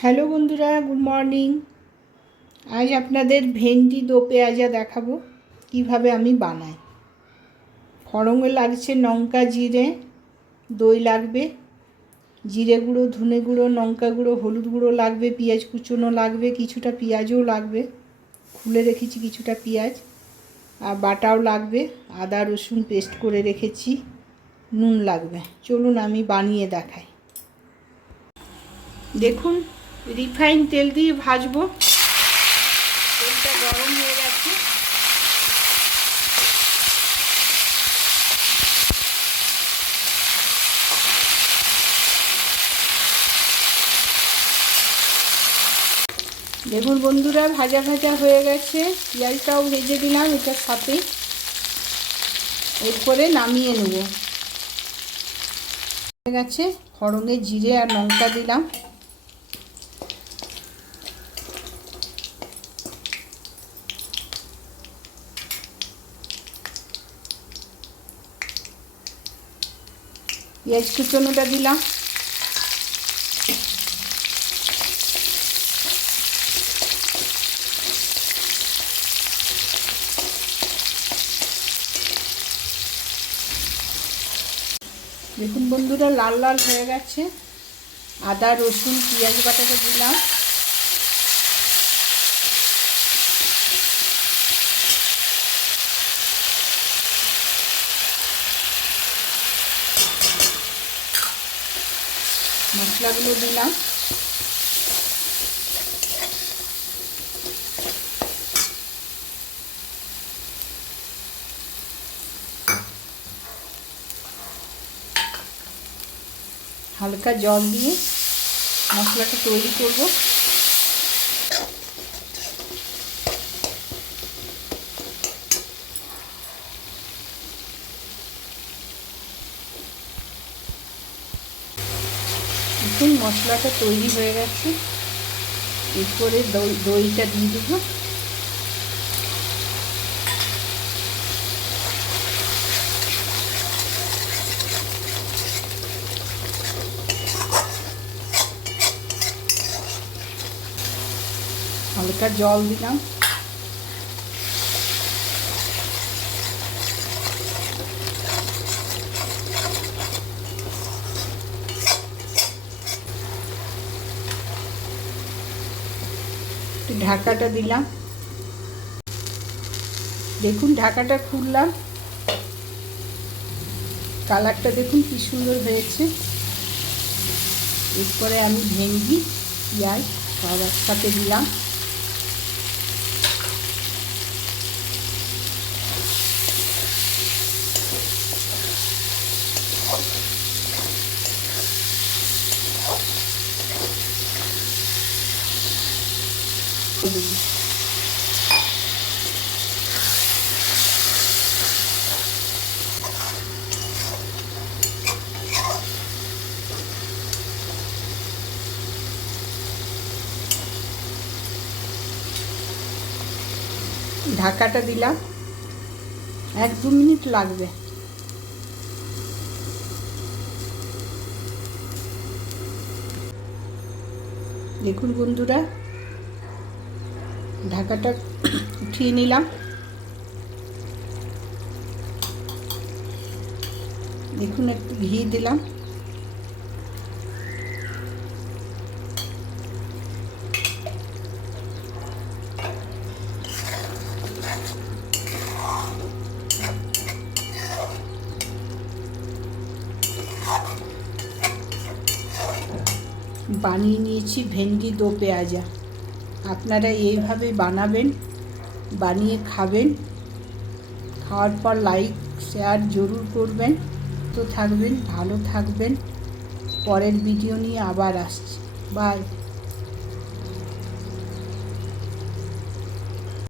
Hello বন্ধুরা, good morning. আজ আপনাদের ভেন্ডি দো পেঁয়াজা দেখাবো কিভাবে আমি বানাই। ফড়ঙে লাগছে লঙ্কা, জিরে, দই লাগবে, জিরে গুঁড়ো, ধনে গুঁড়ো, লঙ্কা গুঁড়ো, হলুদ গুঁড়ো লাগবে, পেঁয়াজ কুচোনো লাগবে, কিছুটা পেঁয়াজও লাগবে, খুলে রেখেছি কিছুটা পেঁয়াজ, আর বাটাও লাগবে, আদা রসুন পেস্ট করে রেখেছি, নুন লাগবে। চলুন আমি বানিয়ে দেখাই। দেখুন, রিফাইন তেল দিয়ে ভাজবো। তেলটা গরম হয়ে গেছে। দেখুন বন্ধুরা, ভাজা ভাজা হয়ে গেছে। পেঁয়াজটাও ভেজে দিলাম এটার সাথে। এরপরে নামিয়ে নেব। হয়ে গেছে। ফড়ঙে জিরে আর লঙ্কা দিলাম। পেঁয়াজ কুচনোটা দিলাম। দেখুন বন্ধুরা, লাল লাল হয়ে গেছে। আদা রসুন পেঁয়াজ বাটাটা দিলাম। মশলাগুলো দিলাম। হালকা জল দিয়ে মশলাটা তৈরি করব। দেখুন মশলাটা তৈরি হয়ে গেছে। এরপরে দইটা দিয়ে দেবো। হালকা জল দিলাম। ঢাকাটা দিলাম। দেখুন ঢাকাটা খুললাম। কালারটা দেখুন কি সুন্দর হয়েছে। এরপরে আমি ভেন্ডি পেঁয়াজ সব একসাথে দিলাম। ঢাকাটা দিলাম। 1-2 মিনিট লাগবে। দেখুন বন্ধুরা, ঢাকাটা উঠিয়ে নিলাম। দেখুন একটু ঘি দিলাম। বানিয়ে নিয়েছি ভেন্ডি দো পেঁয়াজা। আপনারা এইভাবে বানাবেন, বানিয়ে খাবেন। খাওয়ার পর লাইক শেয়ার জরুর করবেন। তো থাকবেন, ভালো থাকবেন। পরের ভিডিও নিয়ে আবার আসছি। বাই।